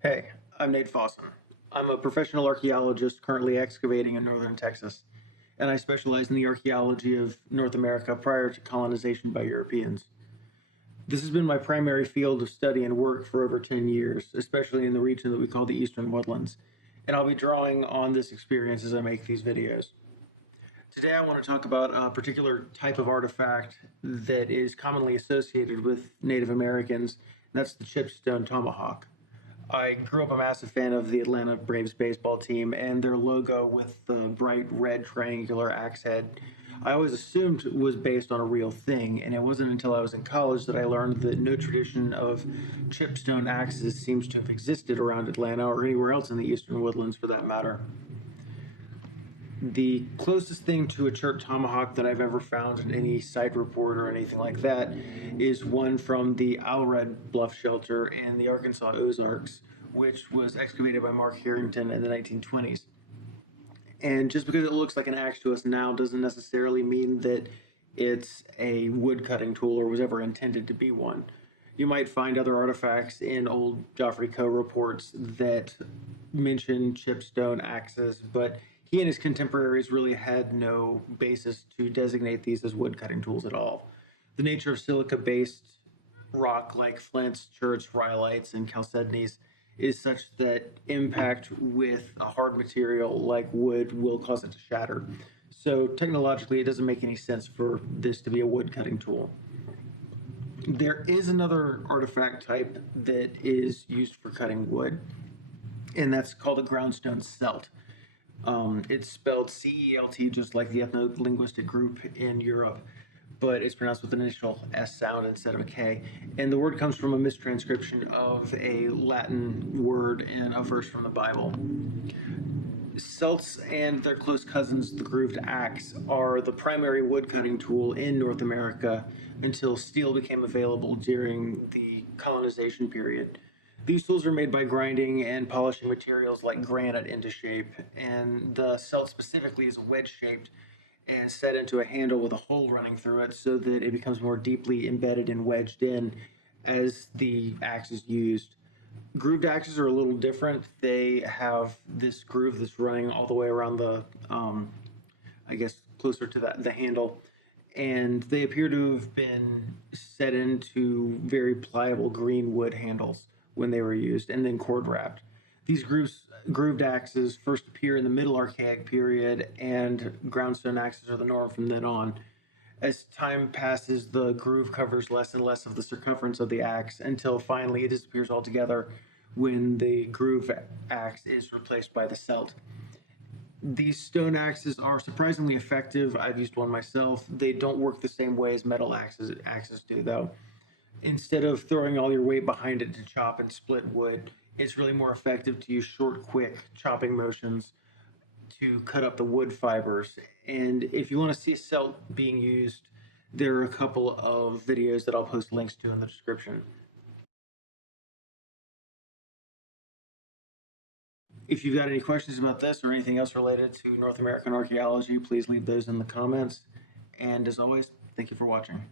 Hey, I'm Nate Fosaaen. I'm a professional archaeologist currently excavating in northern Texas, and I specialize in the archaeology of North America prior to colonization by Europeans. This has been my primary field of study and work for over 10 years, especially in the region that we call the Eastern Woodlands, and I'll be drawing on this experience as I make these videos. Today I want to talk about a particular type of artifact that is commonly associated with Native Americans, and that's the chipstone tomahawk. I grew up a massive fan of the Atlanta Braves baseball team and their logo with the bright red triangular axe head. I always assumed was based on a real thing, and it wasn't until I was in college that I learned that no tradition of chipstone axes seems to have existed around Atlanta or anywhere else in the Eastern Woodlands for that matter. The closest thing to a chert tomahawk that I've ever found in any site report or anything like that is one from the Alred Bluff Shelter in the Arkansas Ozarks, which was excavated by Mark Harrington in the 1920s. And just because it looks like an axe to us now doesn't necessarily mean that it's a wood cutting tool or was ever intended to be one. You might find other artifacts in old Joffrey Coe reports that mention chipstone axes, but he and his contemporaries really had no basis to designate these as wood cutting tools at all. The nature of silica-based rock like flints, cherts, rhyolites, and chalcedonies is such that impact with a hard material like wood will cause it to shatter. So technologically, it doesn't make any sense for this to be a wood cutting tool. There is another artifact type that is used for cutting wood, and that's called a groundstone celt. It's spelled C-E-L-T, just like the ethno-linguistic group in Europe, but it's pronounced with an initial S sound instead of a K. And the word comes from a mistranscription of a Latin word in a verse from the Bible. Celts and their close cousins, the grooved axe, are the primary wood-cutting tool in North America until steel became available during the colonization period. These tools are made by grinding and polishing materials like granite into shape, and the celt specifically is wedge-shaped and set into a handle with a hole running through it so that it becomes more deeply embedded and wedged in as the axe is used. Grooved axes are a little different. They have this groove that's running all the way around the, I guess, closer to the handle, and they appear to have been set into very pliable green wood handles when they were used, and then cord wrapped. These grooved axes first appear in the Middle Archaic period, and groundstone axes are the norm from then on. As time passes, the groove covers less and less of the circumference of the axe until finally it disappears altogether when the groove axe is replaced by the celt. These stone axes are surprisingly effective. I've used one myself. They don't work the same way as metal axes do, though. Instead of throwing all your weight behind it to chop and split wood, it's really more effective to use short, quick chopping motions to cut up the wood fibers. And if you want to see a celt being used, there are a couple of videos that I'll post links to in the description. If you've got any questions about this or anything else related to North American archaeology, please leave those in the comments. And as always, thank you for watching.